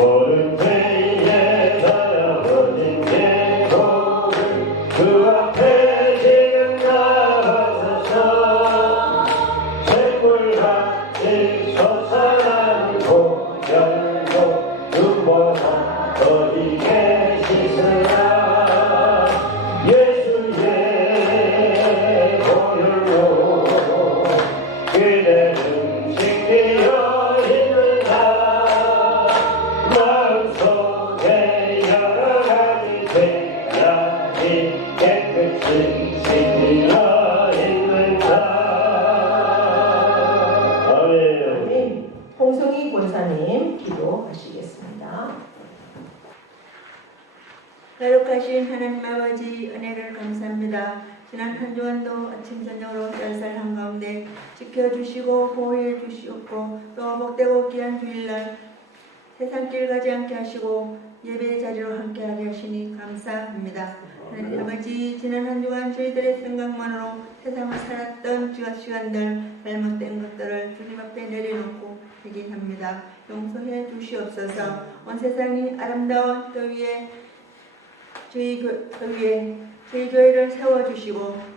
모든 죄에 더러워진 계곡을 그 앞에 지금 나와서서 샘물같이 솟아나는 고열도 눈보다 어디 계시으라 예수의 보혈로 그대는 씻기어 있는다 마음속에 여러 가지 죄악이 깨끗이 씻기어 있는다. 아멘. 홍성희 권사님 기도하시겠습니다. 거룩하신 하나님 아버지 은혜를 감사합니다. 지난 한 주간도 아침 저녁으로 쌀쌀 한가운데 지켜주시고 보호해 주시옵고 또 복되고 귀한 주일날 세상길 가지 않게 하시고 예배 자리로 함께하게 하시니 감사합니다. 하나님 아버지 지난 한 주간 저희들의 생각만으로 세상을 살았던 시간들 잘못된 것들을 주님 앞에 내려놓고 회개합니다. 용서해 주시옵소서. 온 세상이 아름다운 그 위에 저희 교회를 세워주시고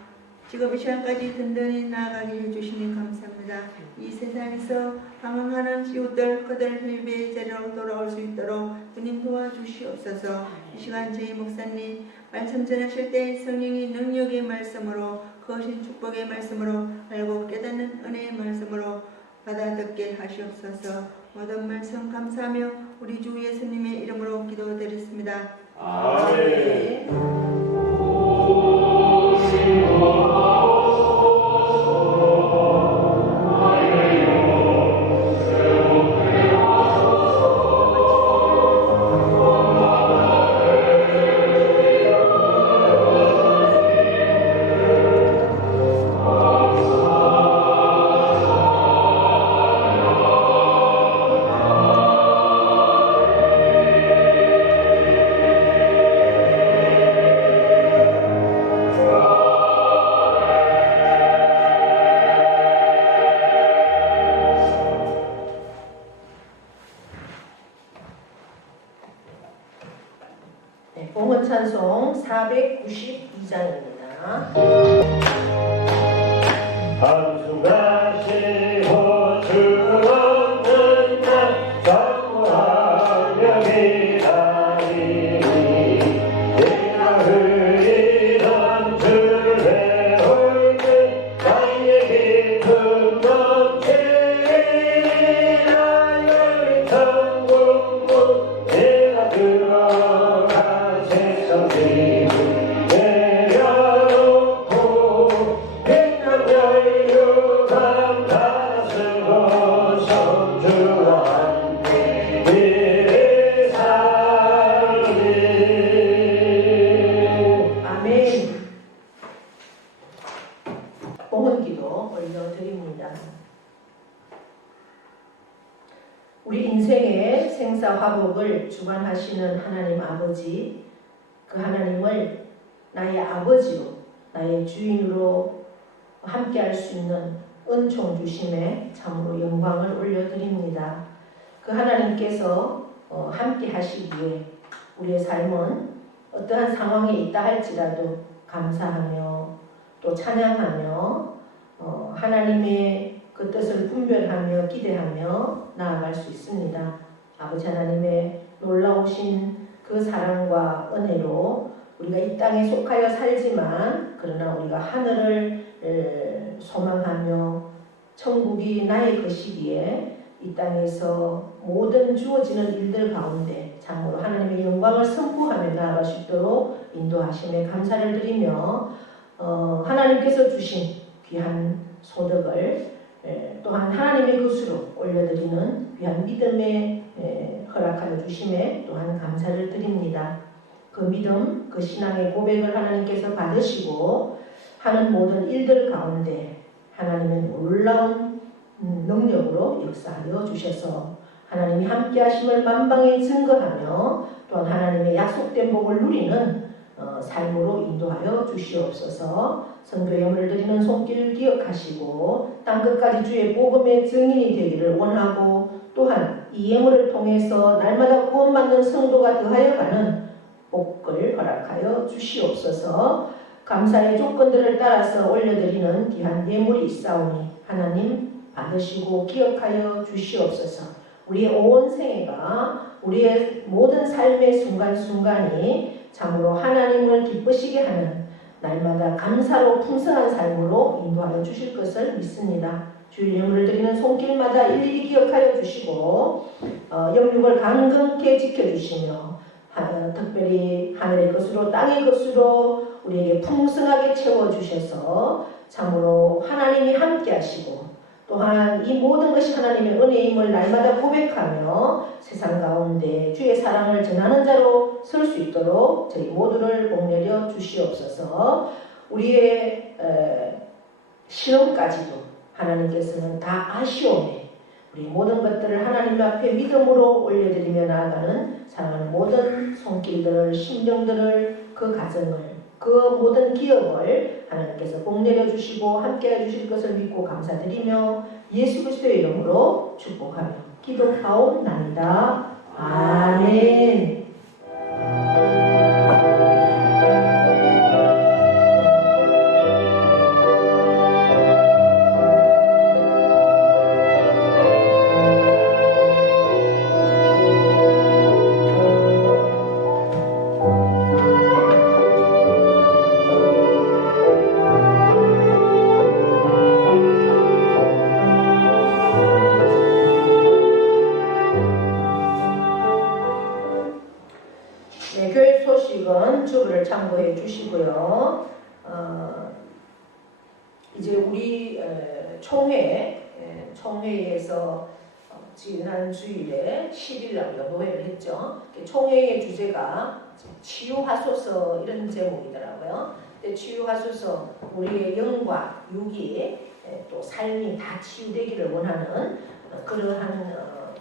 지금 이 시간까지 든든히 나아가게 해주시니 감사합니다. 이 세상에서 방황하는 이웃들 그들 예배의 자리로 돌아올 수 있도록 주님 도와주시옵소서. 이 시간 저희 목사님 말씀 전하실 때 성령의 능력의 말씀으로 거신 축복의 말씀으로 알고 깨닫는 은혜의 말씀으로 받아듣게 하시옵소서. 모든 말씀 감사하며 우리 주 예수님의 이름으로 기도드렸습니다. 아멘. 봉헌 찬송 492장입니다. 한숨하시고 주 없는 날 사모하며 기다리니 내가 흘리던 주를 배울 때 나의 깊은 넘치리라 열린 천국 문 내가 들어가 세상 짐을 내려놓고 백남 여유감 다스고서 주와 함께 늘 살리. 아멘. 봉헌기도 올려드립니다. 우리 인생의 생사화복을 주관하시는 하나님 아버지, 그 하나님을 나의 아버지로, 나의 주인으로 함께할 수 있는 은총 주심에 참으로 영광을 올려드립니다. 그 하나님께서 함께 하시기에 우리의 삶은 어떠한 상황에 있다 할지라도 감사하며 또 찬양하며 하나님의 그 뜻을 분별하며 기대하며 나아갈 수 있습니다. 아버지 하나님의 놀라우신 그 사랑과 은혜로 우리가 이 땅에 속하여 살지만 그러나 우리가 하늘을 소망하며 천국이 나의 것이기에 이 땅에서 모든 주어지는 일들 가운데 참으로 하나님의 영광을 선포하며 나아갈 수 있도록 인도하심에 감사를 드리며 하나님께서 주신 귀한 소득을 또한 하나님의 것으로 올려드리는 귀한 믿음에 허락하여 주심에 또한 감사를 드립니다. 그 믿음, 그 신앙의 고백을 하나님께서 받으시고 하는 모든 일들 가운데 하나님의 놀라운 능력으로 역사하여 주셔서 하나님이 함께 하심을 만방에 증거하며 또한 하나님의 약속된 복을 누리는 삶으로 인도하여 주시옵소서. 선교 예물을 드리는 손길을 기억하시고 땅끝까지 주의 복음의 증인이 되기를 원하고 또한 이 예물을 통해서 날마다 구원받는 성도가 더하여 가는 복을 허락하여 주시옵소서. 감사의 조건들을 따라서 올려드리는 귀한 예물이 있사오니 하나님 받으시고 기억하여 주시옵소서. 우리의 온 생애가 우리의 모든 삶의 순간순간이 참으로 하나님을 기쁘시게 하는 날마다 감사로 풍성한 삶으로 인도하여 주실 것을 믿습니다. 주일 예물을 드리는 손길마다 일일이 기억하여 주시고 영육을 강건케 지켜주시며 특별히 하늘의 것으로 땅의 것으로 우리에게 풍성하게 채워주셔서 참으로 하나님이 함께 하시고 또한 이 모든 것이 하나님의 은혜임을 날마다 고백하며 세상 가운데 주의 사랑을 전하는 자로 설 수 있도록 저희 모두를 복내려 주시옵소서. 우리의 시험까지도 하나님께서는 다 아시오매 우리 모든 것들을 하나님 앞에 믿음으로 올려드리며 나아가는 사랑하는 모든 손길들을 심정들을 그 가정을 그 모든 기업을 하나님께서 복내려 주시고 함께해 주실 것을 믿고 감사드리며 예수 그리스도의 이름으로 축복하며 기도하옵나이다. 아멘. 주부를 참고해 주시고요. 이제 우리 총회에서 지난 주일에 10일날 노회를 했죠. 총회의 주제가 치유하소서 이런 제목이더라고요. 근데 치유하소서 우리의 영과 육이 또 삶이 다 치유되기를 원하는 그러한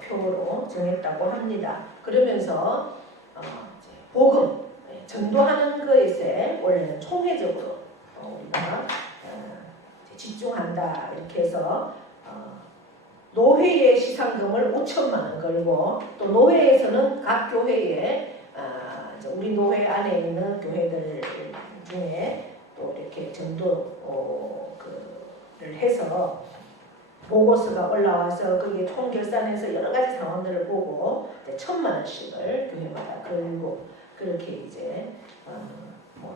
표로 정했다고 합니다. 그러면서 복음 전도하는 것에 원래는 총회적으로 우리가 집중한다 이렇게 해서 노회의 시상금을 5천만 원 걸고 또 노회에서는 각 교회에 우리 노회 안에 있는 교회들 중에 또 이렇게 전도를 해서 보고서가 올라와서 거기에 총결산해서 여러 가지 상황들을 보고 1,000만 원씩을 교회마다 걸고 그렇게 이제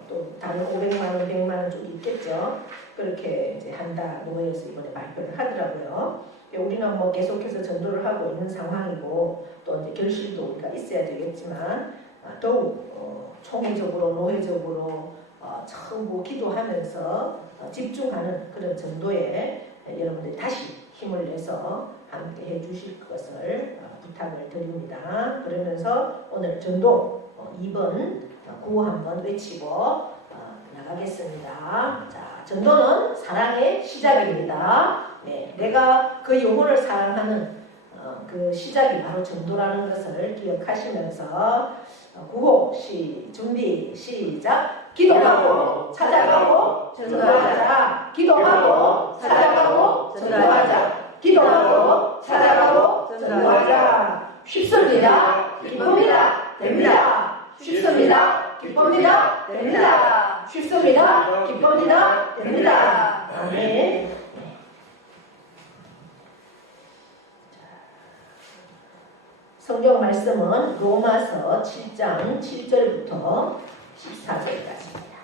또 다른 500만 원, 100만 원 좀 있겠죠. 그렇게 이제 한다 노회에서 이번에 발표를 하더라고요. 우리는 뭐 계속해서 전도를 하고 있는 상황이고 또 이제 결실도 우리가 있어야 되겠지만 더욱 총회적으로 노회적으로 전부 기도하면서 집중하는 그런 전도에 여러분들이 다시 힘을 내서 함께 해주실 것을 부탁을 드립니다. 그러면서 오늘 전도 2번 구호 한번 외치고 나가겠습니다. 자, 전도는 사랑의 시작입니다. 네, 내가 그 영혼을 사랑하는 그 시작이 바로 전도라는 것을 기억하시면서 구호 준비 시작. 기도하고 찾아가고 전도하자. 기도하고 찾아가고 전도하자. 기도하고 찾아가고 전도하자. 쉽습니다. 기쁩니다. 됩니다. 쉽습니다. 기쁩니다. 됩니다. 쉽습니다. 기쁩니다. 됩니다. 아멘. 성경 말씀은 로마서 7장 7절부터 14절까지입니다.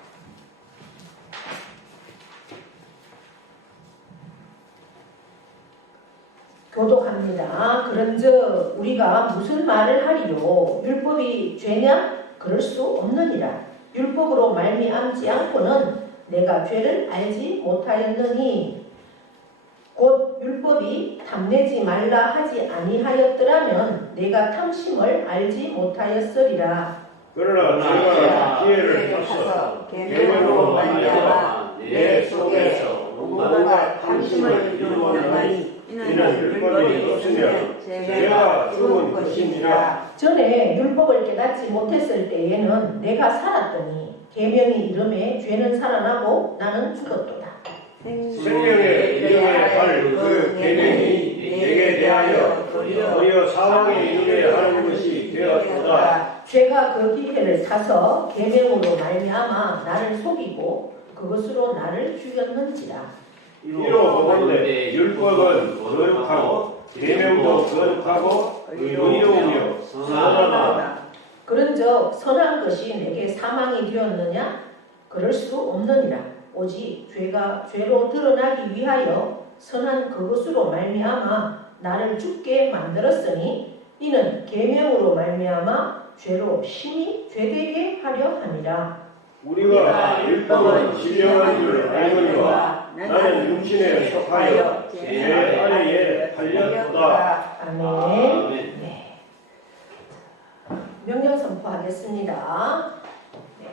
교독합니다. 그런즉 우리가 무슨 말을 하리요? 율법이 죄냐? 그럴 수 없느니라. 율법으로 말미암지 않고는 내가 죄를 알지 못하였느니 곧 율법이 탐내지 말라 하지 아니하였더라면 내가 탐심을 알지 못하였으리라. 그러나 제가 기회를 줘서 계명으로 말미암아 내 속에서 누구가 탐심을 이루었나니 이는 율법이 없으면 죄가 죽은 것입니다. 전에 율법을 깨닫지 못했을 때에는 내가 살았더니 계명이 이름에 죄는 살아나고 나는 죽었도다. 생명의 이름에 할 그 계명이 내게 대하여 도리어 사망에 이르게 하는 것이 되었도다. 죄가 그 기회를 타서 계명으로 말미암아 나를 속이고 그것으로 나를 죽였는지라. 이로 보건대 율법은 거룩하고 계명도 거룩하고 의로우며 선하다. 그런즉 선한 것이 내게 사망이 되었느냐? 그럴 수 없느니라. 오직 죄가 죄로 드러나기 위하여 선한 그것으로 말미암아 나를 죽게 만들었으니 이는 계명으로 말미암아 죄로 심히 죄되게 하려 함이라. 우리가 율법은 지령한 줄 알거니와 나는 육신에 속하여 죄 아래에 팔렸도다. 아멘. 네. 명령 선포하겠습니다. 네.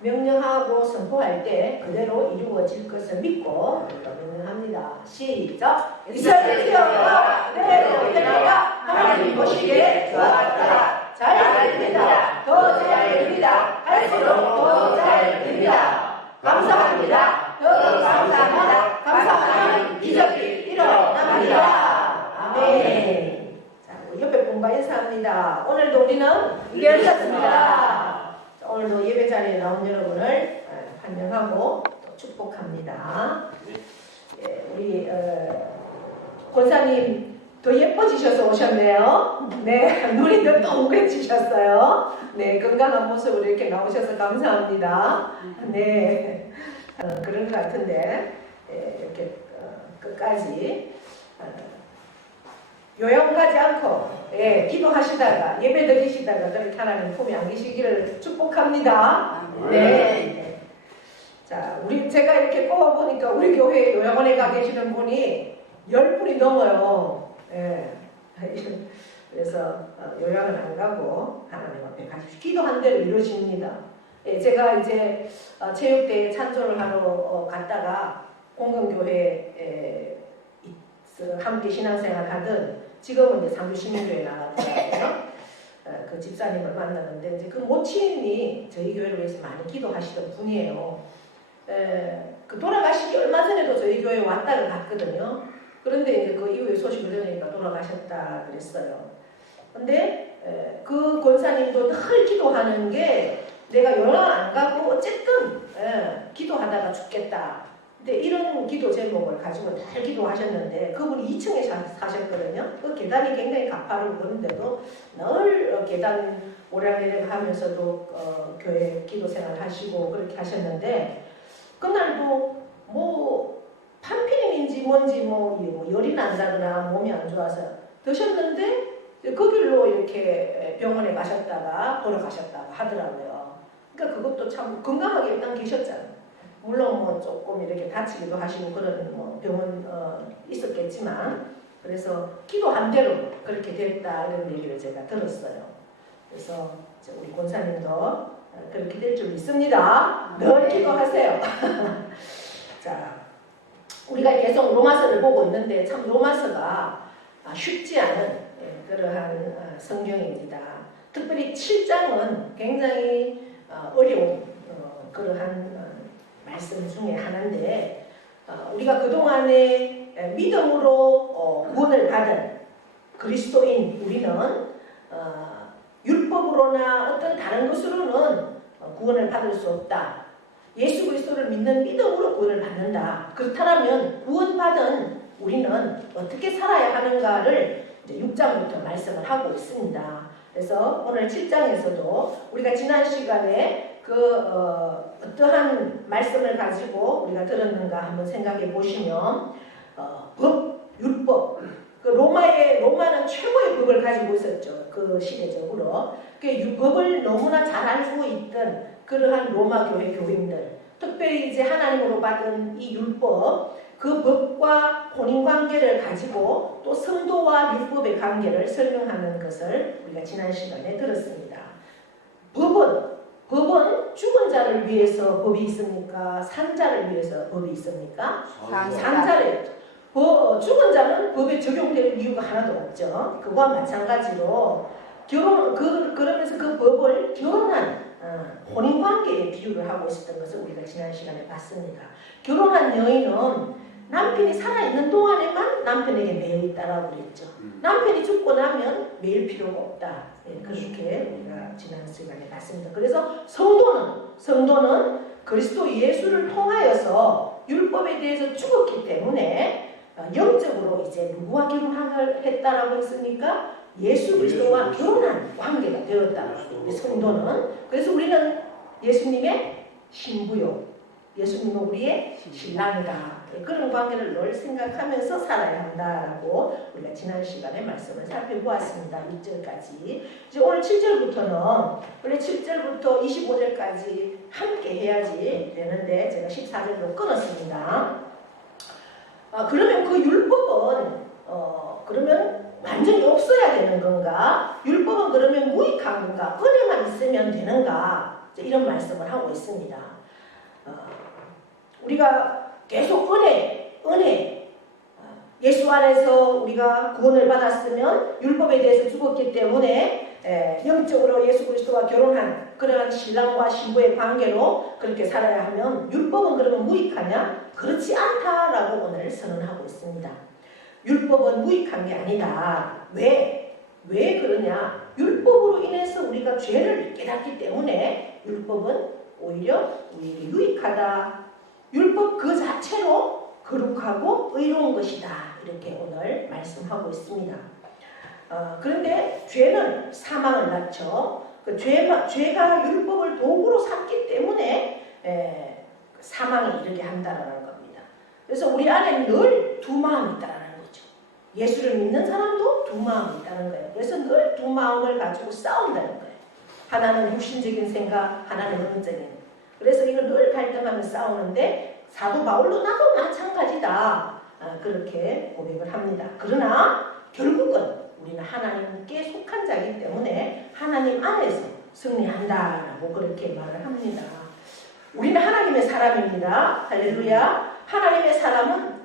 명령하고 선포할 때 그대로 이루어질 것을 믿고 명령합니다. 시작. 이스라엘 기업과 내 때가 하나님 보시기에 좋았다. 잘 됩니다. 더 잘 됩니다. 할수록 더 잘 됩니다. 감사합니다. 더 감사합니다. 감사하는 기적이 일어납니다. 아멘. 자, 우리 옆에 분과 인사합니다. 오늘도 우리는 이겼습니다. 오늘도 예배 자리에 나온 여러분을 환영하고 또 축복합니다. 예, 우리 권사님 더 예뻐지셔서 오셨네요. 네, 눈이 더 동그래지셨어요. 네, 건강한 모습으로 이렇게 나오셔서 감사합니다. 네, 그런 것 같은데 이렇게 끝까지 요양 가지 않고 기도하시다가 예배 드리시다가 그렇게 하나님 품에 안기시기를 축복합니다. 네. 자, 제가 이렇게 뽑아보니까 우리 교회 요양원에 가 계시는 분이 10분이 넘어요. 예. 그래서 요양은 안 가고 하나님 앞에 가십시오. 기도한 대로 이루어집니다. 예, 제가 이제 체육대회 찬조를 하러 갔다가 공동교회에 함께 신앙생활 하던 지금은 이제 상주시민교회 나갔더라고요. 그 집사님을 만나는데 이제 그 모친이 저희 교회를 위해서 많이 기도하시던 분이에요. 그 돌아가시기 얼마 전에도 저희 교회에 왔다가 갔거든요. 그런데 이제 그 이후에 소식을 들으니까 돌아가셨다 그랬어요. 근데 그 권사님도 늘 기도하는 게 내가 요양 안 가고 어쨌든 기도하다가 죽겠다. 근데 이런 기도 제목을 가지고 늘 기도하셨는데 그분이 2층에 사셨거든요. 그 계단이 굉장히 가파르고 그런데도 늘 계단 오르락내리락 하면서도 교회 기도 생활 하시고 그렇게 하셨는데 그날도 뭐 판피림인지 뭔지 뭐 열이 난다거나 몸이 안 좋아서 드셨는데 그 길로 이렇게 병원에 가셨다가 돌아가셨다고 하더라고요. 그러니까 그것도 참 건강하게 일단 계셨잖아요. 물론 뭐 조금 이렇게 다치기도 하시고 그런 뭐 병은 있었겠지만 그래서 기도한 대로 그렇게 됐다 이런 얘기를 제가 들었어요. 그래서 우리 권사님도 그렇게 될 줄 믿습니다. 늘 기도하세요. 자, 우리가 계속 로마서를 보고 있는데 참 로마서가 쉽지 않은 그러한 성경입니다. 특별히 7장은 굉장히 어려운 그러한 말씀 중에 하나인데 우리가 그동안에 믿음으로 구원을 받은 그리스도인 우리는 율법으로나 어떤 다른 것으로는 구원을 받을 수 없다. 예수 그리스도를 믿는 믿음으로 구원을 받는다. 그렇다면 구원받은 우리는 어떻게 살아야 하는가를 이제 6장부터 말씀을 하고 있습니다. 그래서 오늘 7장에서도 우리가 지난 시간에 어떠한 말씀을 가지고 우리가 들었는가 한번 생각해 보시면 법, 율법. 로마는 최고의 법을 가지고 있었죠. 그 시대적으로. 그 법을 너무나 잘 알고 있던 그러한 로마 교회 교인들, 특별히 이제 하나님으로 받은 이 율법, 그 법과 혼인 관계를 가지고 또 성도와 율법의 관계를 설명하는 것을 우리가 지난 시간에 들었습니다. 법은 죽은 자를 위해서 법이 있습니까? 산 자를 위해서 법이 있습니까? 산 자를. 죽은 자는 법에 적용될 이유가 하나도 없죠. 그와 마찬가지로 그러면서 그 법을 결혼한 혼인관계에 비유를 하고 있었던 것을 우리가 지난 시간에 봤습니다. 결혼한 여인은 남편이 살아있는 동안에만 남편에게 매여 있다라고 그랬죠. 남편이 죽고 나면 매일 필요가 없다. 예, 그렇게 우리가 지난 시간에 봤습니다. 그래서 성도는 그리스도 예수를 통하여서 율법에 대해서 죽었기 때문에 영적으로 이제 누구와 결혼을 했다라고 했으니까 예수 그리스도와 결혼한 관계가 되었다. 우리 성도는. 그래서 우리는 예수님의 신부요. 예수님은 우리의 신랑이다. 그런 관계를 늘 생각하면서 살아야 한다라고 우리가 지난 시간에 말씀을 살펴보았습니다. 6절까지. 이제 오늘 7절부터는 원래 7절부터 25절까지 함께 해야지 되는데 제가 14절로 끊었습니다. 그러면 그 율법은 그러면 완전히 없어야 되는 건가? 율법은 그러면 무익한 건가? 은혜만 있으면 되는가? 이런 말씀을 하고 있습니다. 우리가 계속 은혜 예수 안에서 우리가 구원을 받았으면 율법에 대해서 죽었기 때문에 영적으로 예수 그리스도와 결혼한 그러한 신랑과 신부의 관계로 그렇게 살아야 하면 율법은 그러면 무익하냐? 그렇지 않다라고 오늘 선언하고 있습니다. 율법은 무익한 게 아니다. 왜 그러냐? 율법으로 인해서 우리가 죄를 깨닫기 때문에 율법은 오히려 우리에게 유익하다. 율법 그 자체로 거룩하고 의로운 것이다. 이렇게 오늘 말씀하고 있습니다. 그런데 죄는 사망을 낳죠. 그 죄가 율법을 도구로 삼기 때문에 사망에 이르게 한다라는 겁니다. 그래서 우리 안에 늘 두 마음이 있다라는 거죠. 예수를 믿는 사람도 두 마음이 있다는 거예요. 그래서 늘 두 마음을 가지고 싸운다는 거예요. 하나는 육신적인 생각, 하나는 영적인. 그래서 이걸 늘 갈등하며 싸우는데 사도 바울도 나도 마찬가지다. 그렇게 고백을 합니다. 그러나 결국은 우리는 하나님께 속한 자이기 때문에 하나님 안에서 승리한다라고 그렇게 말을 합니다. 우리는 하나님의 사람입니다. 할렐루야. 하나님의 사람은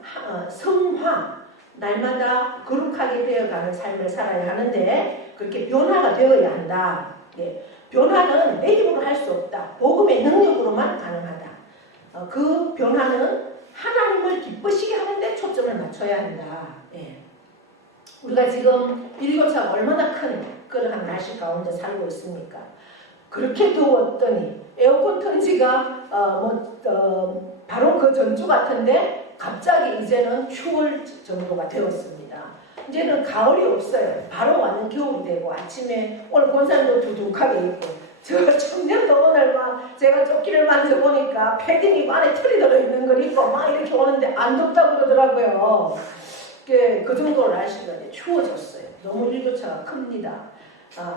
성화, 날마다 거룩하게 되어가는 삶을 살아야 하는데 그렇게 변화가 되어야 한다. 예. 변화는 내 힘으로 할 수 없다. 복음의 능력으로만 가능하다. 그 변화는 하나님을 기쁘시게 하는데 초점을 맞춰야 한다. 예. 우리가 지금 일교차가 얼마나 큰 그러한 날씨 가운데 살고 있습니까? 그렇게 더웠더니 에어컨 튼지가 바로 그 전주 같은데 갑자기 이제는 6월 정도가 되었습니다. 이제는 가을이 없어요. 바로 완전 겨울이 되고 아침에 오늘 권사님도 두둑하게 입고 저 청년도 오늘 막 제가 조끼를 만져보니까 패딩 입고 안에 털이 들어있는 걸 입고 막 이렇게 오는데 안 덥다고 그러더라고요. 그 정도로 날씨가 추워졌어요. 너무 일교차가 큽니다.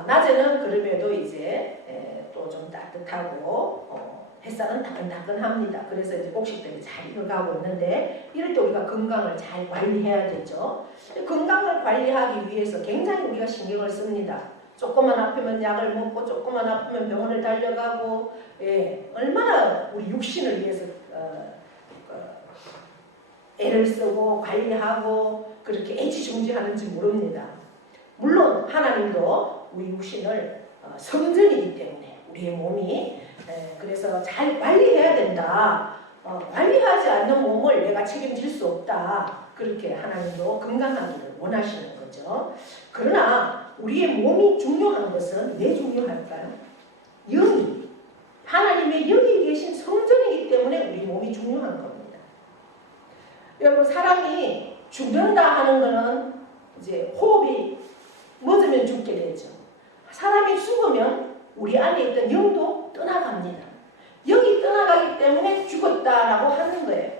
낮에는 그럼에도 이제 또 좀 따뜻하고 햇살은 따끈따끈합니다. 그래서 이제 곡식들이 잘 익어가고 있는데 이럴 때 우리가 건강을 잘 관리해야 되죠. 건강을 관리하기 위해서 굉장히 우리가 신경을 씁니다. 조금만 아프면 약을 먹고 조금만 아프면 병원을 달려가고 얼마나 우리 육신을 위해서 애를 쓰고 관리하고 그렇게 애지중지하는지 모릅니다. 물론 하나님도 우리 육신을 성전이기 때문에 우리의 몸이 그래서 잘 관리해야 된다. 관리하지 않는 몸을 내가 책임질 수 없다. 그렇게 하나님도 건강하기를 원하시는 거죠. 그러나 우리의 몸이 중요한 것은 왜 중요할까요? 영이 하나님의 영이 계신 성전이기 때문에 우리 몸이 중요한 겁니다. 여러분 사람이 죽는다 하는 것은 이제 호흡이 멎으면 죽게 되죠. 사람이 죽으면 우리 안에 있던 영도 떠나갑니다. 영이 떠나가기 때문에 죽었다라고 하는 거예요.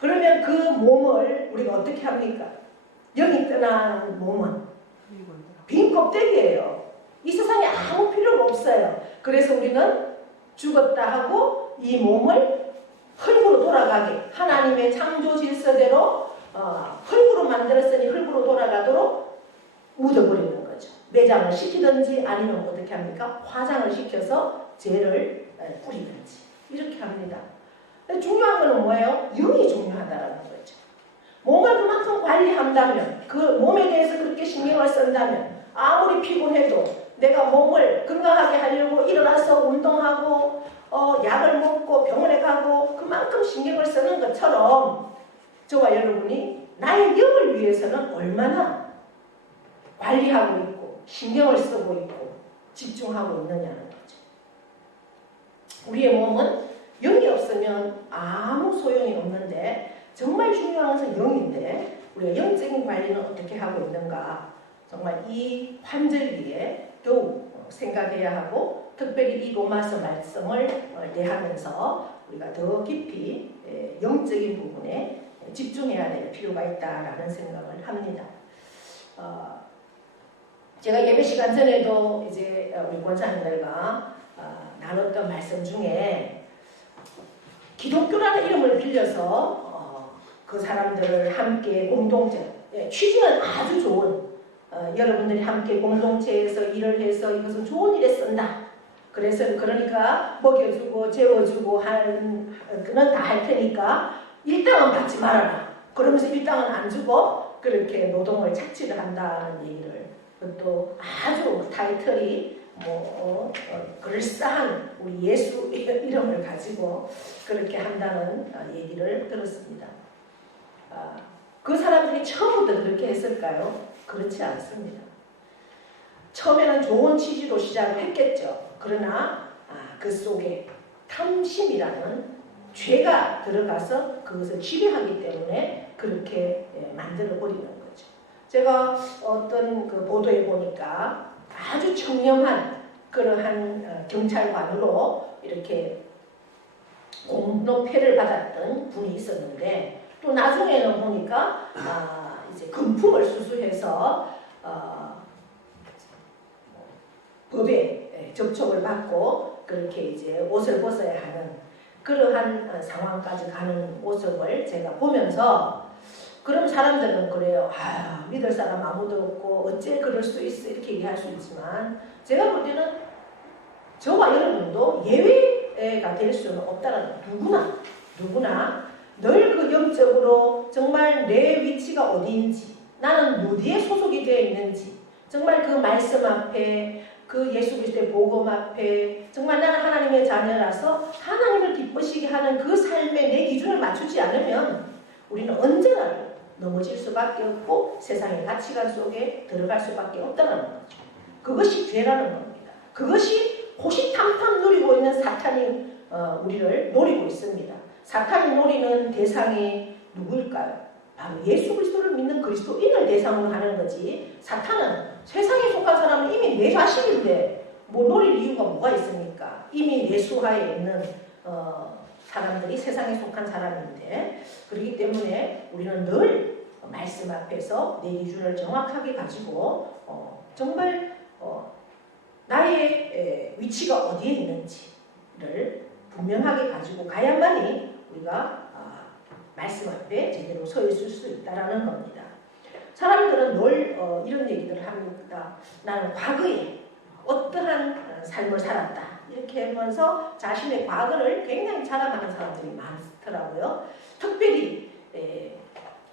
그러면 그 몸을 우리가 어떻게 합니까? 영이 떠난 몸은 빈 껍데기예요. 이 세상에 아무 필요가 없어요. 그래서 우리는 죽었다 하고 이 몸을 흙으로 돌아가게 하나님의 창조 질서대로 흙으로 만들었으니 흙으로 돌아가도록 묻어버리는 거죠. 매장을 시키든지 아니면 어떻게 합니까? 화장을 시켜서 죄를 뿌리든지 이렇게 합니다. 중요한 건 뭐예요? 영이 중요하다는 거죠. 몸을 그만큼 관리한다면 그 몸에 대해서 그렇게 신경을 쓴다면 아무리 피곤해도 내가 몸을 건강하게 하려고 일어나서 운동하고 약을 먹고 병원에 가고 그만큼 신경을 쓰는 것처럼 저와 여러분이 나의 영을 위해서는 얼마나 관리하고 있고 신경을 쓰고 있고 집중하고 있느냐는 거죠. 우리의 몸은 영이 없으면 아무 소용이 없는데 정말 중요한 것은 영인데 우리가 영적인 관리는 어떻게 하고 있는가 정말 이 환절기에 더욱 생각해야 하고 특별히 이 로마서 말씀을 대하면서 우리가 더 깊이 영적인 부분에 집중해야 될 필요가 있다라는 생각을 합니다. 제가 예배 시간 전에도 이제 우리 권사님들과 나눴던 말씀 중에 기독교라는 이름을 빌려서 그 사람들을 함께 공동체, 취지는 아주 좋은 여러분들이 함께 공동체에서 일을 해서 이것은 좋은 일에 쓴다. 그래서 그러니까 먹여주고 재워주고 하는 그는 다 할 테니까 일당은 받지 말아라. 그러면서 일당은 안 주고 그렇게 노동을 착취를 한다는 얘기를 또 아주 타이틀이 그럴싸한 우리 예수 이름을 가지고 그렇게 한다는 얘기를 들었습니다. 그 사람들이 처음부터 그렇게 했을까요? 그렇지 않습니다. 처음에는 좋은 취지로 시작을 했겠죠. 그러나 그 속에 탐심이라는 죄가 들어가서 그것을 지배하기 때문에 그렇게 만들어 버리는 거죠. 제가 어떤 그 보도에 보니까 아주 청렴한 그러한 경찰관으로 이렇게 공로패를 받았던 분이 있었는데 또 나중에는 보니까 이제 금품을 수수해서 법에 접촉을 받고 그렇게 이제 옷을 벗어야 하는 그러한 상황까지 가는 모습을 제가 보면서 그럼 사람들은 그래요. 믿을 사람 아무도 없고 어째 그럴 수 있어 이렇게 얘기할 수 있지만 제가 볼 때는 저와 여러분도 예외가 될 수는 없다는 누구나 늘 그 영적으로 정말 내 위치가 어디인지 나는 어디에 소속이 되어 있는지 정말 그 말씀 앞에 그 예수 그리스도의 복음 앞에 정말 나는 하나님의 자녀라서 하나님을 기쁘시게 하는 그 삶에 내 기준을 맞추지 않으면 우리는 언제나 넘어질 수밖에 없고 세상의 가치관 속에 들어갈 수밖에 없다는 거죠. 그것이 죄라는 겁니다. 그것이 호시탐탐 누리고 있는 사탄이 우리를 노리고 있습니다. 사탄이 노리는 대상이 누구일까요? 바로 예수 그리스도를 믿는 그리스도인을 대상으로 하는 거지 사탄은 세상에 속한 사람은 이미 내 자식인데 뭐 노릴 이유가 뭐가 있습니까? 이미 예수하에 있는 사람들이 세상에 속한 사람인데 그렇기 때문에 우리는 늘 말씀 앞에서 내 기준을 정확하게 가지고 정말 나의 위치가 어디에 있는지를 분명하게 가지고 가야만이 우리가 말씀 앞에 제대로 서 있을 수 있다는 겁니다. 사람들은 늘 이런 얘기들을 합니다. 나는 과거에 어떠한 삶을 살았다. 이렇게 하면서 자신의 과거를 굉장히 자랑하는 사람들이 많더라고요. 특별히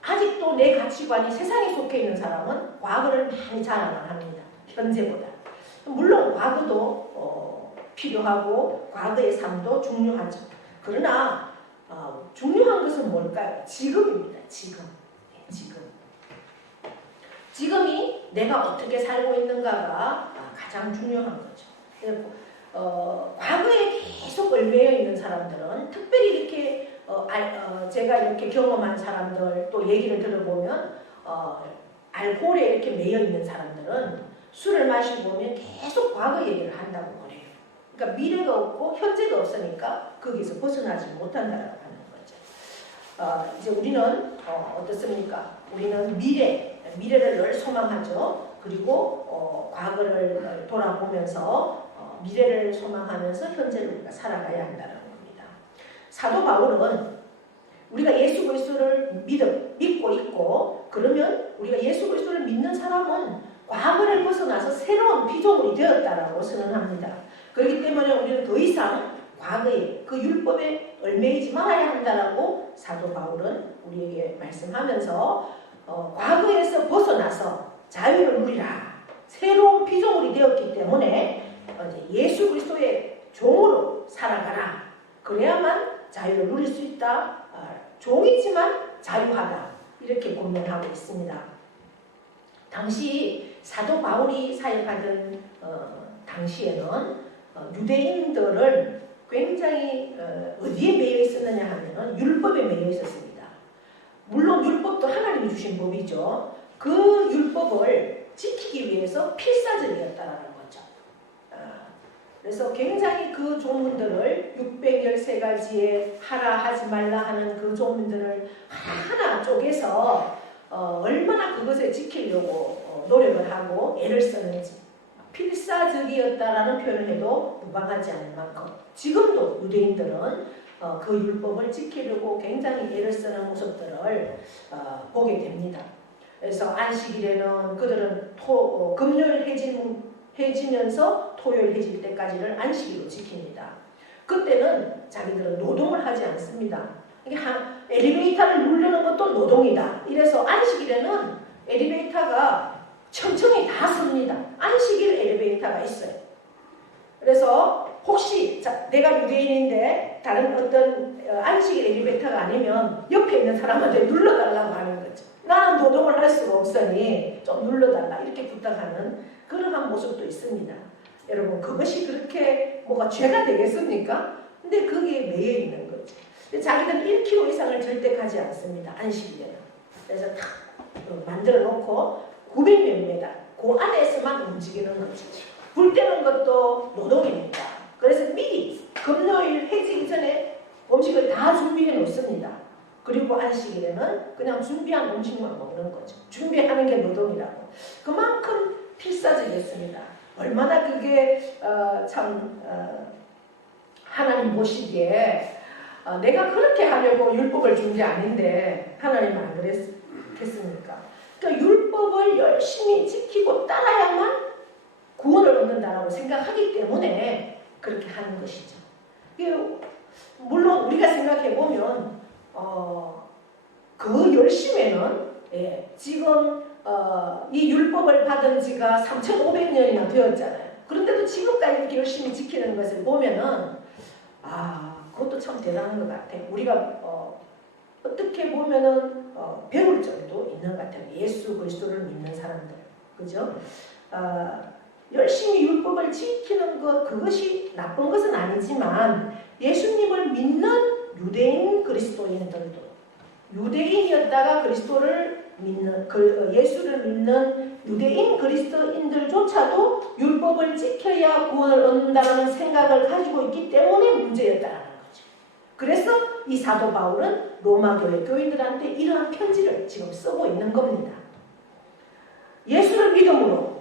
아직도 내 가치관이 세상에 속해 있는 사람은 과거를 많이 자랑을 합니다. 현재보다. 물론 과거도 필요하고 과거의 삶도 중요하죠. 그러나 중요한 것은 뭘까요? 지금입니다. 지금이 내가 어떻게 살고 있는가가 가장 중요한 거죠. 과거에 계속 얽매여 있는 사람들은 특별히 이렇게 제가 이렇게 경험한 사람들 또 얘기를 들어보면 알코올에 이렇게 매여 있는 사람들은 술을 마시고 보면 계속 과거 얘기를 한다고 그래요. 그러니까 미래가 없고 현재가 없으니까 거기서 벗어나지 못한다라고 하는 거죠. 이제 우리는 어떻습니까? 우리는 미래를 늘 소망하죠. 그리고 과거를 돌아보면서 미래를 소망하면서 현재를 우리가 살아가야 한다는 겁니다. 사도 바울은 우리가 예수 그리스도를 믿고 있고 그러면 우리가 예수 그리스도를 믿는 사람은 과거를 벗어나서 새로운 피조물이 되었다라고 선언합니다. 그렇기 때문에 우리는 더 이상 과거에 그 율법에 얽매이지 말아야 한다라고 사도 바울은 우리에게 말씀하면서 과거에서 벗어나서 자유를 누리라. 새로운 피조물이 되었기 때문에 예수 그리스도의 종으로 살아가라. 그래야만 자유를 누릴 수 있다. 종이지만 자유하다 이렇게 권면하고 있습니다. 당시 사도 바울이 사역하던 당시에는 유대인들을 굉장히 어디에 매여 있었느냐 하면 율법에 매여 있었습니다. 물론 율법도 하나님이 주신 법이죠. 그 율법을 지키기 위해서 필사적이었다라는 거죠. 그래서 굉장히 그 조문들을 613가지의 하라 하지 말라 하는 그 조문들을 하나하나 쪼개서 얼마나 그것을 지키려고 노력을 하고 애를 쓰는지 필사적이었다라는 표현을 해도 무방하지 않을 만큼 지금도 유대인들은 그 율법을 지키려고 굉장히 애를 쓰는 모습들을 보게 됩니다. 그래서 안식일에는 그들은 금요일 해지면서 토요일 해질 때까지를 안식일로 지킵니다. 그때는 자기들은 노동을 하지 않습니다. 엘리베이터를 누르는 것도 노동이다. 이래서 안식일에는 엘리베이터가 천천히 다 섭니다. 안식일 엘리베이터가 있어요. 그래서 혹시 내가 유대인인데 다른 어떤 안식일 엘리베이터가 아니면 옆에 있는 사람한테 눌러달라고 하는 거죠. 나는 노동을 할 수가 없으니 좀 눌러달라 이렇게 부탁하는 그러한 모습도 있습니다. 여러분 그것이 그렇게 뭐가 죄가 되겠습니까? 근데 거기에 매여 있는 거죠. 자기는 1km 이상을 절대 가지 않습니다. 안식일에는. 그래서 탁 만들어 놓고 900몇 미터 그 안에서만 움직이는 거죠. 불 때는 것도 노동입니다. 그래서 미리 금요일 해지기 전에 음식을 다 준비해 놓습니다. 그리고 안식일에는 그냥 준비한 음식만 먹는 거죠. 준비하는 게 노동이라고. 그만큼 필사적이었습니다. 얼마나 그게 하나님 보시기에 내가 그렇게 하려고 율법을 준 게 아닌데 하나님은 안 그랬겠습니까? 그러니까 율법을 열심히 지키고 따라야만 구원을 얻는다라고 생각하기 때문에 그렇게 하는 것이죠. 물론 우리가 생각해보면 그 열심에는 지금 이 율법을 받은 지가 3,500년이나 되었잖아요. 그런데도 지금까지 이렇게 열심히 지키는 것을 보면은 그것도 참 대단한 것 같아요. 우리가 어떻게 보면은 배울 점도 있는 것 같아요. 예수 그리스도를 믿는 사람들, 그죠? 열심히 율법을 지키는 것 그것이 나쁜 것은 아니지만 예수님을 믿는 유대인 그리스도인들도 유대인이었다가 그리스도를 믿는 예수를 믿는 유대인 그리스도인들조차도 율법을 지켜야 구원을 얻는다는 생각을 가지고 있기 때문에 문제였다는 거죠. 그래서 이 사도 바울은 로마 교회 교인들한테 이러한 편지를 지금 쓰고 있는 겁니다. 예수를 믿음으로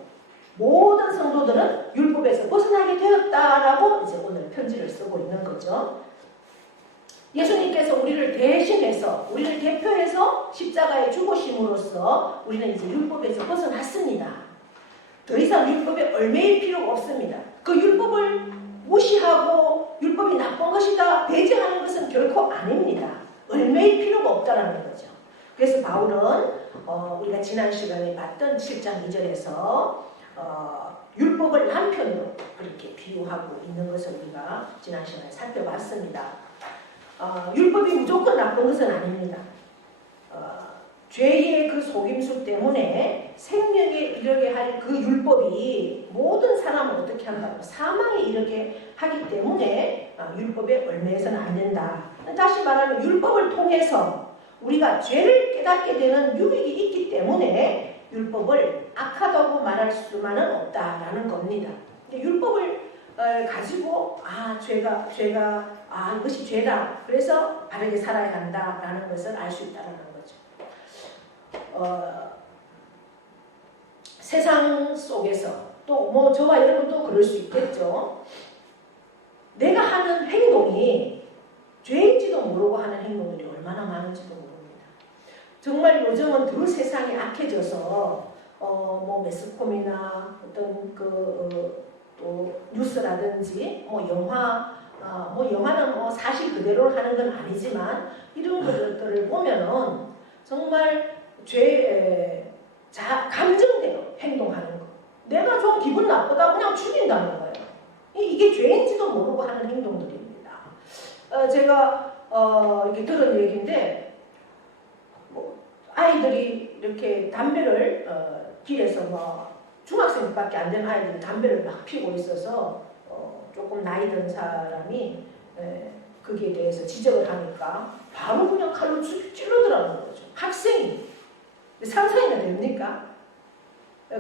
모든 성도들은 율법에서 벗어나게 되었다라고 이제 오늘 편지를 쓰고 있는 거죠. 예수님께서 우리를 대신해서 우리를 대표해서 십자가에 죽으심으로써 우리는 이제 율법에서 벗어났습니다. 더 이상 율법에 얽매일 필요가 없습니다. 그 율법을 무시하고 율법이 나쁜 것이다 배제하는 것은 결코 아닙니다. 얽매일 필요가 없다라는 거죠. 그래서 바울은 우리가 지난 시간에 봤던 7장 2절에서 율법을 남편으로 그렇게 비유하고 있는 것을 우리가 지난 시간에 살펴봤습니다. 율법이 무조건 나쁜 것은 아닙니다. 죄의 그 속임수 때문에 생명에 이르게 할 그 율법이 모든 사람을 어떻게 한다고 사망에 이르게 하기 때문에 율법에 얽매여서는 안 된다. 다시 말하면 율법을 통해서 우리가 죄를 깨닫게 되는 유익이 있기 때문에 율법을 악하다고 말할 수만은 없다라는 겁니다. 율법을 가지고 죄가 이것이 죄다. 그래서 바르게 살아야 한다라는 것을 알 수 있다는 거죠. 세상 속에서 또 뭐 저와 여러분도 그럴 수 있겠죠. 내가 하는 행동이 죄인지도 모르고 하는 행동들이 얼마나 많은지도 모릅니다. 정말 요즘은 더 세상이 악해져서 뭐 매스컴이나 어떤 또 뉴스라든지 영화는 사실 그대로 하는 건 아니지만 이런 것들을 보면은 정말 감정대로 행동하는 거. 내가 좀 기분 나쁘다 그냥 죽인다는 거예요. 이게 죄인지도 모르고 하는 행동들입니다. 제가 이렇게 들은 얘기인데 아이들이 이렇게 담배를 길에서 뭐 중학생밖에 안 되는 아이들이 담배를 막 피우고 있어서 조금 나이 든 사람이 거기에 대해서 지적을 하니까 바로 그냥 칼로 찔러더라는 거죠. 학생이. 상상이나 됩니까?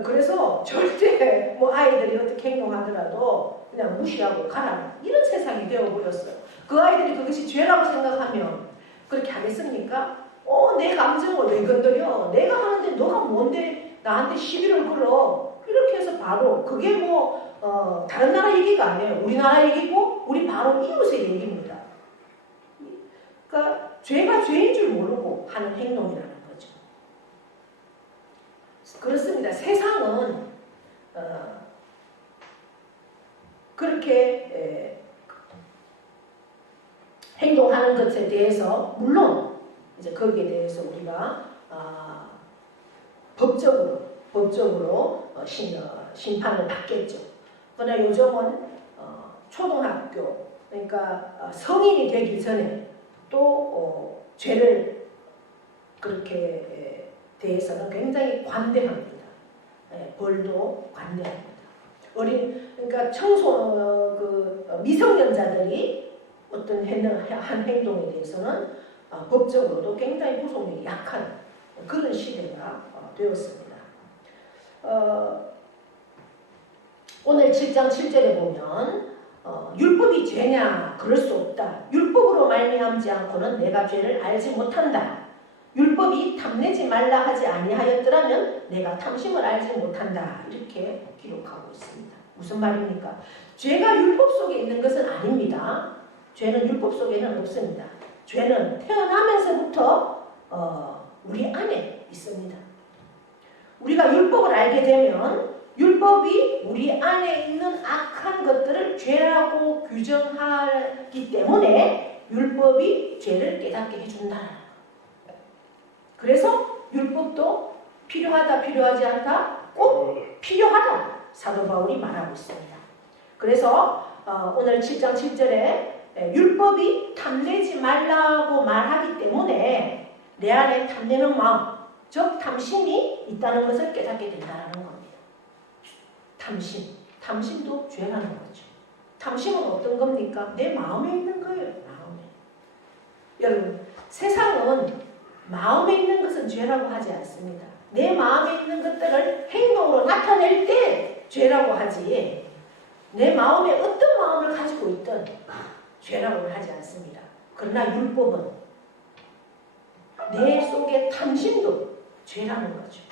그래서 절대 뭐 아이들이 어떻게 행동하더라도 그냥 무시하고 가라. 이런 세상이 되어버렸어요. 그 아이들이 그것이 죄라고 생각하면 그렇게 하겠습니까? 내 감정을 왜 건드려? 내가 하는데 너가 뭔데 나한테 시비를 걸어? 이렇게 해서 바로 그게 뭐 다른 나라 얘기가 아니에요. 우리나라 얘기고 우리 바로 이웃의 얘기입니다. 그러니까 죄가 죄인 줄 모르고 하는 행동이라는 거죠. 그렇습니다. 세상은 그렇게 행동하는 것에 대해서 물론 이제 거기에 대해서 우리가 법적으로 심판을 받겠죠. 그러나 요즘은 초등학교 그러니까 성인이 되기 전에 또 죄를 그렇게 대해서는 굉장히 관대합니다. 벌도 관대합니다. 그러니까 미성년자들이 어떤 한 행동에 대해서는 법적으로도 굉장히 구속력이 약한 그런 시대가 되었습니다. 오늘 7장 7절에 보면 율법이 죄냐? 그럴 수 없다. 율법으로 말미암지 않고는 내가 죄를 알지 못한다. 율법이 탐내지 말라 하지 아니하였더라면 내가 탐심을 알지 못한다. 이렇게 기록하고 있습니다. 무슨 말입니까? 죄가 율법 속에 있는 것은 아닙니다. 죄는 율법 속에는 없습니다. 죄는 태어나면서부터 우리 안에 있습니다. 우리가 율법을 알게 되면 율법이 우리 안에 있는 악한 것들을 죄라고 규정하기 때문에 율법이 죄를 깨닫게 해준다. 그래서 율법도 필요하다, 필요하지 않다, 꼭 필요하다. 사도 바울이 말하고 있습니다. 그래서 오늘 7장 7절에 율법이 탐내지 말라고 말하기 때문에 내 안에 탐내는 마음, 즉 탐심이 있다는 것을 깨닫게 된다는 겁니다. 탐심도 죄라는 거죠. 탐심은 어떤 겁니까? 내 마음에 있는 거예요. 마음에. 여러분, 세상은 마음에 있는 것은 죄라고 하지 않습니다. 내 마음에 있는 것들을 행동으로 나타낼 때 죄라고 하지, 내 마음에 어떤 마음을 가지고 있든 죄라고는 하지 않습니다. 그러나 율법은 내 속의 탐심도 죄라는 거죠.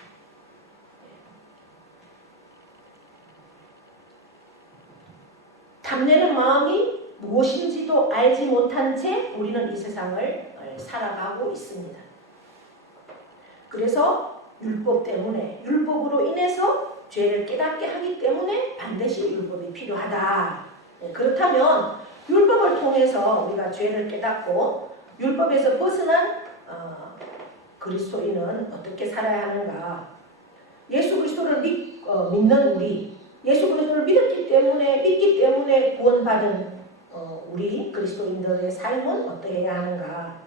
탐내는 마음이 무엇인지도 알지 못한 채 우리는 이 세상을 살아가고 있습니다. 그래서 율법으로 인해서 죄를 깨닫게 하기 때문에 반드시 율법이 필요하다. 그렇다면 율법을 통해서 우리가 죄를 깨닫고 율법에서 벗어난 그리스도인은 어떻게 살아야 하는가? 예수 그리스도를 믿는 우리, 예수 그리스도를 믿기 때문에 구원받은 우리 그리스도인들의 삶은 어떻게 해야 하는가?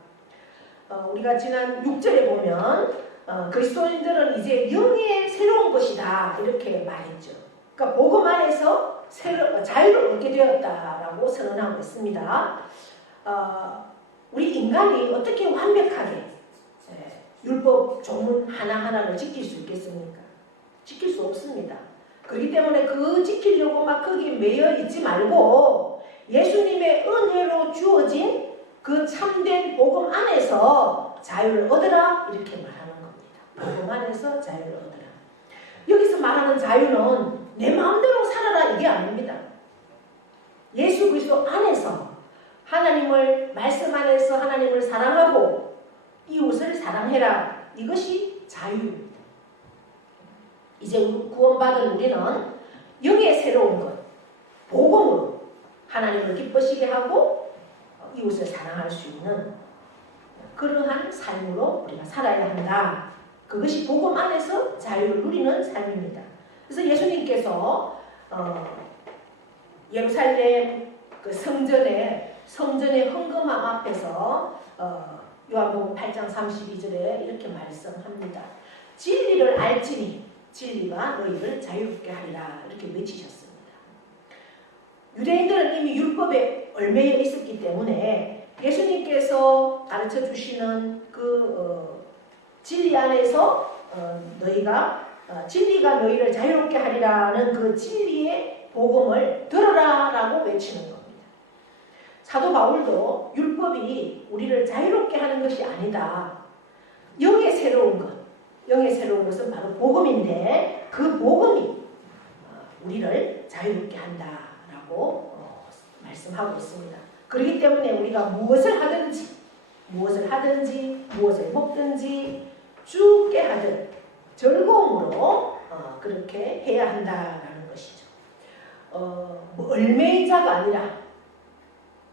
우리가 지난 6절에 보면 그리스도인들은 이제 영의 새로운 것이다 이렇게 말했죠. 그러니까 복음 안에서 자유를 얻게 되었다라고 선언하고 있습니다. 우리 인간이 어떻게 완벽하게 율법 조문 하나하나를 지킬 수 있겠습니까? 지킬 수 없습니다. 그렇기 때문에 그 지키려고 막 거기에 매여 있지 말고 예수님의 은혜로 주어진 그 참된 복음 안에서 자유를 얻으라 이렇게 말하는 겁니다. 복음 안에서 자유를 얻으라. 여기서 말하는 자유는 내 마음대로 살아라 이게 아닙니다. 예수 그리스도 안에서 말씀 안에서 하나님을 사랑하고 이웃을 사랑해라. 이것이 자유입니다. 이제 구원받은 우리는 영의 새로운 것, 복음으로 하나님을 기쁘시게 하고 이웃을 사랑할 수 있는 그러한 삶으로 우리가 살아야 한다. 그것이 복음 안에서 자유를 누리는 삶입니다. 그래서 예수님께서 예루살렘 그 성전의 헌금함 앞에서 요한복음 8장 32절에 이렇게 말씀합니다. 진리를 알지니 진리가 너희를 자유롭게 하리라 이렇게 외치셨습니다. 유대인들은 이미 율법에 얽매여 있었기 때문에 예수님께서 가르쳐 주시는 그 진리 안에서 너희가 진리가 너희를 자유롭게 하리라는 그 진리의 복음을 들어라라고 외치는 겁니다. 사도 바울도 율법이 우리를 자유롭게 하는 것이 아니다. 영의 새로운 것은 바로 복음인데 그 복음이 우리를 자유롭게 한다라고 말씀하고 있습니다. 그렇기 때문에 우리가 무엇을 하든지 무엇을 먹든지 죽게 하든 즐거움으로 그렇게 해야 한다라는 것이죠. 얽매인 자가 아니라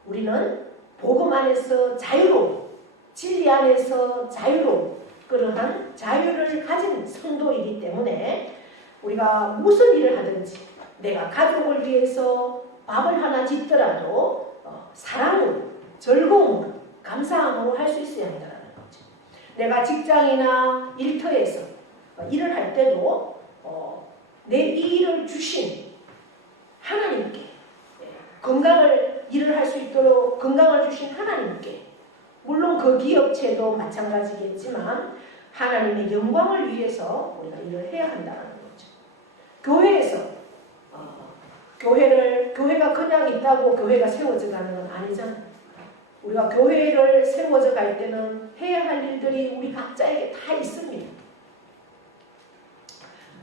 우리는 복음 안에서 자유로운, 진리 안에서 자유로운 그러한 자유를 가진 성도이기 때문에 우리가 무슨 일을 하든지 내가 가족을 위해서 밥을 하나 짓더라도 사랑으로, 즐거움으로, 감사함으로 할 수 있어야 한다는 거죠. 내가 직장이나 일터에서 일을 할 때도 내 이 일을 주신 하나님께 건강을 일을 할 수 있도록 건강을 주신 하나님께 물론 그 기업체도 마찬가지겠지만 하나님의 영광을 위해서 우리가 일을 해야 한다는 거죠. 교회에서 교회가 그냥 있다고 교회가 세워져 가는 건 아니잖아요. 우리가 교회를 세워져 갈 때는 해야 할 일들이 우리 각자에게 다 있습니다.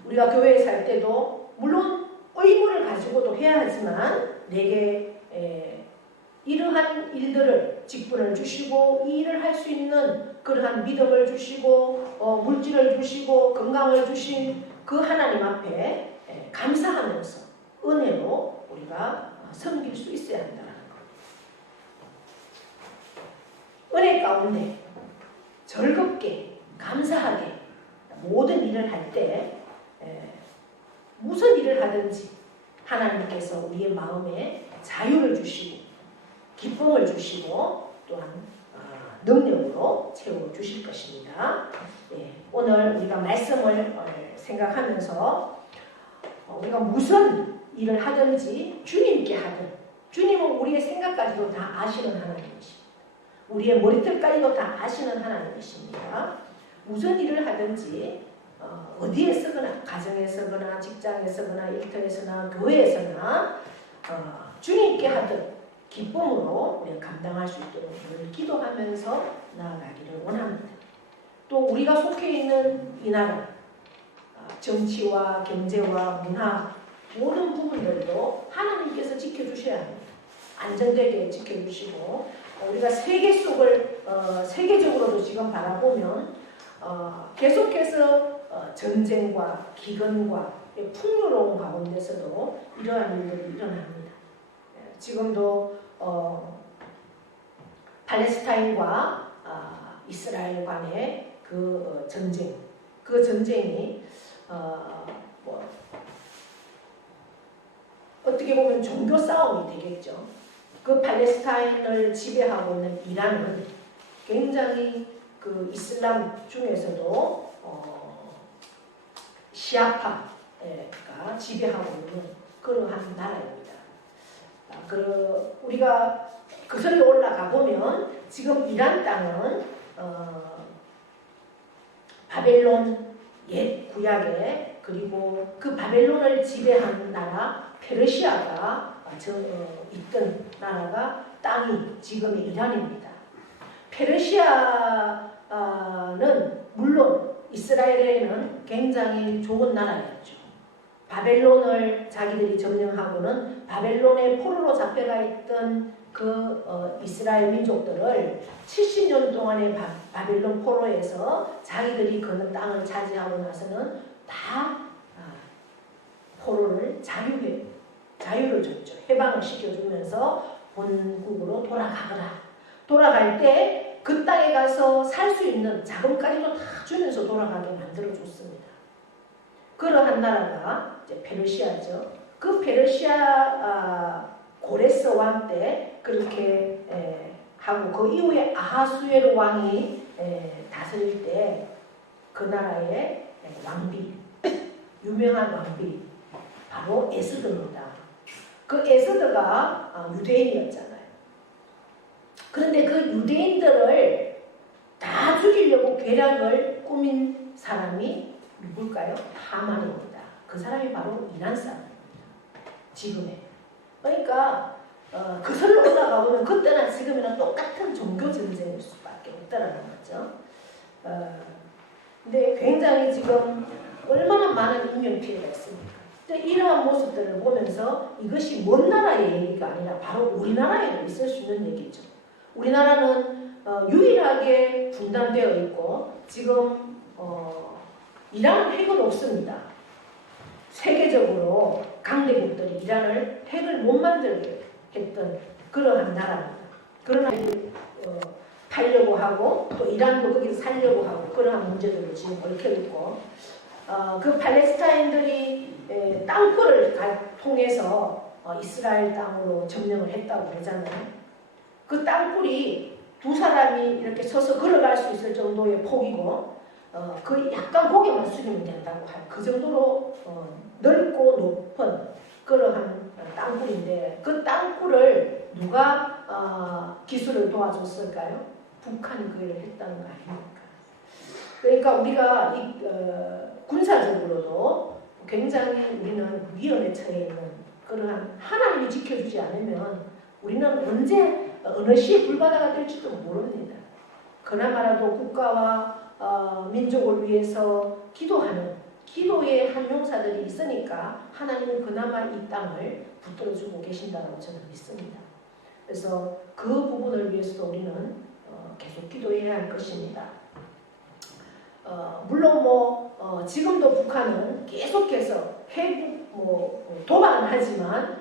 우리가 교회에 살 때도 물론 의무를 가지고도 해야 하지만 내게 이러한 일들을 직분을 주시고 이 일을 할 수 있는 그러한 믿음을 주시고 물질을 주시고 건강을 주신 그 하나님 앞에 감사하면서 은혜로 우리가 섬길 수 있어야 한다는 것. 은혜 가운데 즐겁게 감사하게 모든 일을 할 때 무슨 일을 하든지 하나님께서 우리의 마음에 자유를 주시고 기쁨을 주시고 또한 능력으로 채워주실 것입니다. 오늘 우리가 말씀을 생각하면서 우리가 무슨 일을 하든지 주님께 하든 주님은 우리의 생각까지도 다 아시는 하나님이십니다. 우리의 머리털까지도 다 아시는 하나님이십니다. 무슨 일을 하든지 어디에 서거나 가정에서거나 직장에서거나 일터에서나 교회에서나 주님께 하든 기쁨으로 우리가 감당할 수 있도록 늘 기도하면서 나아가기를 원합니다. 또 우리가 속해 있는 이 나라 정치와 경제와 문화 모든 부분들도 하나님께서 지켜주셔야 합니다. 안정되게 지켜주시고 우리가 세계 속을 세계적으로도 지금 바라보면 계속해서 전쟁과 기근과 풍요로운 가운데서도 이러한 일들이 일어납니다. 지금도 팔레스타인과 이스라엘 간의 그 전쟁이 어떻게 보면 종교 싸움이 되겠죠. 그 팔레스타인을 지배하고 있는 이란은 굉장히 그 이슬람 중에서도 시아파가 지배하고 있는 그러한 나라입니다. 우리가 그슬 올라가 보면 지금 이란 땅은 바벨론 옛 구약에 그리고 그 바벨론을 지배한 나라 페르시아가 있던 나라가 땅이 지금의 이란입니다. 페르시아는 물론 이스라엘에는 굉장히 좋은 나라였죠. 바벨론을 자기들이 점령하고는 바벨론의 포로로 잡혀가 있던 그 이스라엘 민족들을 70년 동안의 바벨론 포로에서 자기들이 그 땅을 차지하고 나서는 다 포로를 자유를 줬죠. 해방을 시켜주면서 본국으로 돌아가거라. 돌아갈 때 그 땅에 가서 살 수 있는 자금까지도 다 주면서 돌아가게 만들어줬습니다. 그러한 나라가 이제 페르시아죠. 그 페르시아 고레스 왕 때 그렇게 하고 그 이후에 아하수에로 왕이 다스릴 때 그 나라의 왕비, 유명한 왕비 바로 에스더입니다. 그 에스더가 유대인이었잖아요. 그런데 그 유대인들을 다 죽이려고 계략을 꾸민 사람이 누굴까요? 하만입니다. 그 사람이 바로 이란 사람입니다. 지금의. 그러니까 그 설로 올라가 보면 그때나 지금이나 똑같은 종교 전쟁일 수밖에 없다라는 거죠. 근데 굉장히 지금 얼마나 많은 인명 피해가 있습니까? 근데 이러한 모습들을 보면서 이것이 먼 나라의 얘기가 아니라 바로 우리나라에도 있을 수 있는 얘기죠. 우리나라는 유일하게 분단되어 있고 지금 이란은 핵은 없습니다. 세계적으로 강대국들이 이란을 핵을 못 만들게 했던 그러한 나라입니다. 그러나 팔려고 하고 또 이란도 거기서 살려고 하고 그러한 문제들을 지금 얽혀 있고 그 팔레스타인들이 땅굴을 통해서 이스라엘 땅으로 점령을 했다고 그러잖아요. 그 땅굴이 두 사람이 이렇게 서서 걸어갈 수 있을 정도의 폭이고 그 약간 고개만 숙이면 된다고 할 그 정도로 넓고 높은 그러한 땅굴인데 그 땅굴을 누가 기술을 도와줬을까요? 북한이 그 일을 했다는 거 아닙니까? 그러니까 우리가 군사적으로도 굉장히 우리는 위험에 처해 있는 그러한 하나님이 지켜주지 않으면 우리는 언제 어느 시에 불바다가 될지도 모릅니다. 그나마라도 국가와 민족을 위해서 기도하는 기도의 한 용사들이 있으니까 하나님은 그나마 이 땅을 붙들어주고 계신다고 저는 믿습니다. 그래서 그 부분을 위해서도 우리는 계속 기도해야 할 것입니다. 물론 지금도 북한은 계속해서 핵 도발은 하지만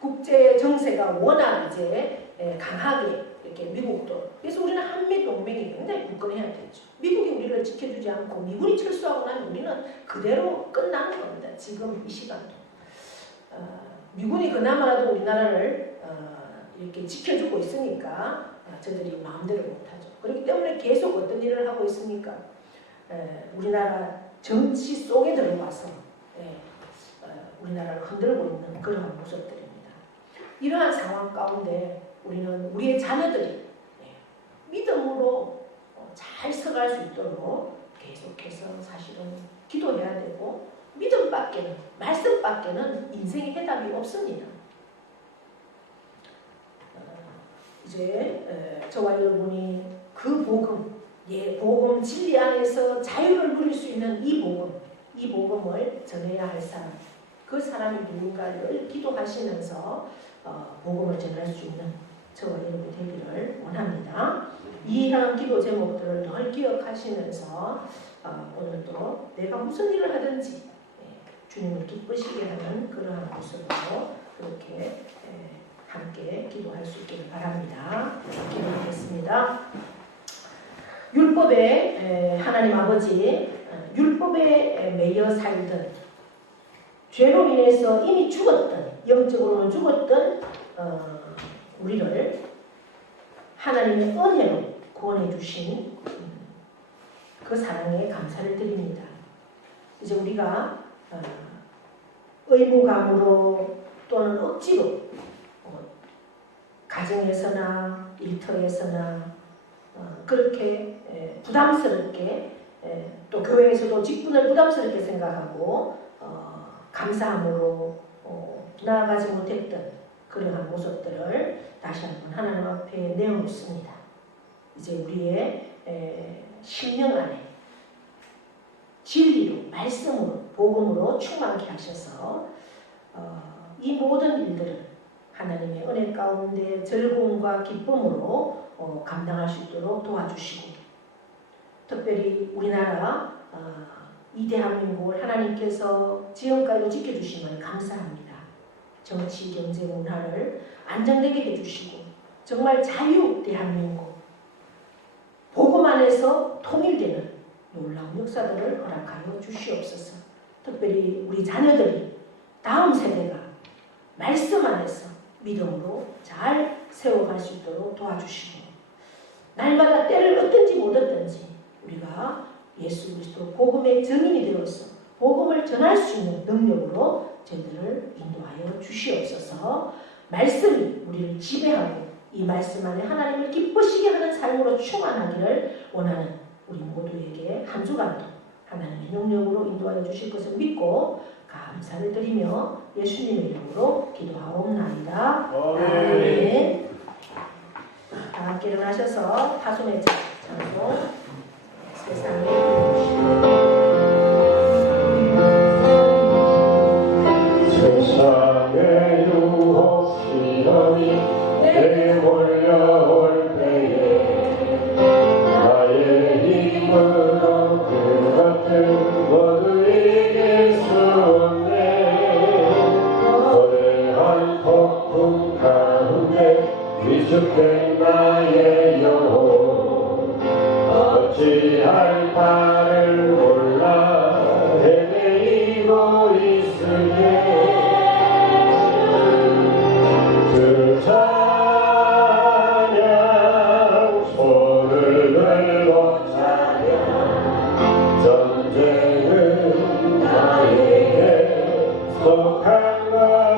국제 정세가 워낙 이제 강하게 이렇게 미국도 그래서 우리는 한미 동맹이 굉장히 굳건해야 되죠. 미국이 우리를 지켜주지 않고 미군이 철수하고 나면 우리는 그대로 끝나는 겁니다. 지금 이 시간도 미군이 그나마라도 우리나라를 이렇게 지켜주고 있으니까 저들이 마음대로 못하죠. 그렇기 때문에 계속 어떤 일을 하고 있습니까? 우리나라 정치 속에 들어가서 우리나라를 흔들고 있는 그런 모습들입니다. 이러한 상황 가운데 우리는 우리의 자녀들이 믿음으로 잘 서갈 수 있도록 계속해서 사실은 기도해야 되고 믿음밖에는 말씀밖에는 인생의 해답이 없습니다. 이제 저와 여러분이 그 복음, 복음 진리 안에서 자유를 누릴 수 있는 이 복음을 전해야 할 사람, 그 사람이 누군가를 기도하시면서 복음을 전할 수 있는 저와 여러분이 되기를 원합니다. 이러한 기도 제목들을 늘 기억하시면서 오늘도 내가 무슨 일을 하든지 주님을 기쁘시게 하는 그러한 모습으로 그렇게 함께 기도할 수 있기를 바랍니다. 기도하겠습니다. 율법에 하나님 아버지 율법에 매여 살던 죄로 인해서 이미 죽었던 영적으로는 죽었던 우리를 하나님의 은혜로 구원해 주신 그 사랑에 감사를 드립니다. 이제 우리가 의무감으로 또는 억지로 가정에서나 일터에서나 그렇게 부담스럽게 또 교회에서도 직분을 부담스럽게 생각하고 감사함으로 나아가지 못했던 그러한 모습들을 다시 한번 하나님 앞에 내어놓습니다. 이제 우리의 심령 안에 진리로 말씀으로 복음으로 충만케 하셔서 이 모든 일들을 하나님의 은혜 가운데 즐거움과 기쁨으로 감당할 수 있도록 도와주시고 특별히 우리나라 이 대한민국을 하나님께서 지금까지도 지켜주심을 감사합니다. 정치, 경제, 문화를 안정되게 해주시고 정말 자유 대한민국 복음 안에서 통일되는 놀라운 역사들을 허락하여 주시옵소서. 특별히 우리 자녀들이 다음 세대가 말씀 안에서 믿음으로 잘 세워갈 수 있도록 도와주시고 날마다 때를 얻든지 못 얻든지 우리가 예수 그리스도 복음의 증인이 되어서 복음을 전할 수 있는 능력으로 저희들을 인도하여 주시옵소서. 말씀이 우리를 지배하고 이 말씀 안에 하나님을 기쁘시게 하는 삶으로 충만하기를 원하는 우리 모두에게 한 주간도 하나님의 능력으로 인도하여 주실 것을 믿고 감사를 드리며 예수님의 이름으로 기도하옵나이다. 아멘. 다 함께 일어나셔서 파송의 찬송 세상의 유혹 시련이 내게 몰려올 때에 나의 힘으로 그 같은 모두에게 주었네. 거대한 폭풍 가운데 위축된 나의 영혼 어찌할 바를 몰라 헤매이고 있으니 그 찬양 손을 들고 찬양 전쟁은 나에게 속한 건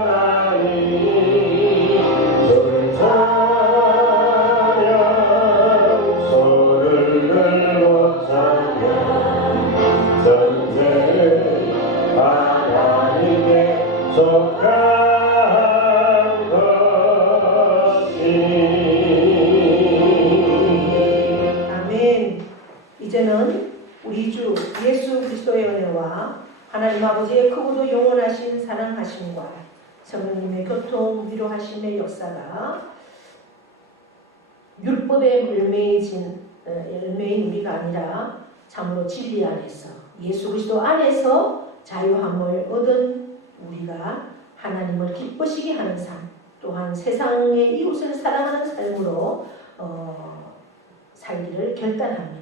아니니 그 찬양 손을 들고 찬양 전쟁은 하나님께 속한 이제는 우리 주 예수 그리스도의 은혜와 하나님 아버지의 크고도 영원하신 사랑하심과 성령님의 교통 위로하심의 역사가 율법에 열매인 우리가 아니라 참으로 진리 안에서 예수 그리스도 안에서 자유함을 얻은 우리가 하나님을 기쁘시게 하는 삶 또한 세상의 이웃을 사랑하는 삶으로 살기를 결단합니다.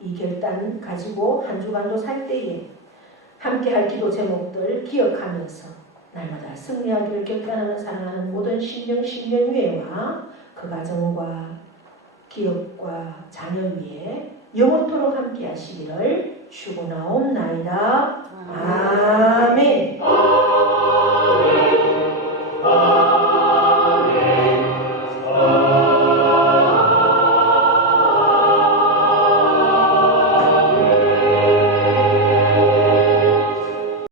이 결단 가지고 한 주간도 살 때에 함께할 기도 제목들 기억하면서 날마다 승리하기를 결단하는 사랑하는 모든 신령유회와 그 가정과 기업과 자녀 위에 영원토록 함께 하시기를 축원하옵나이다. 아멘.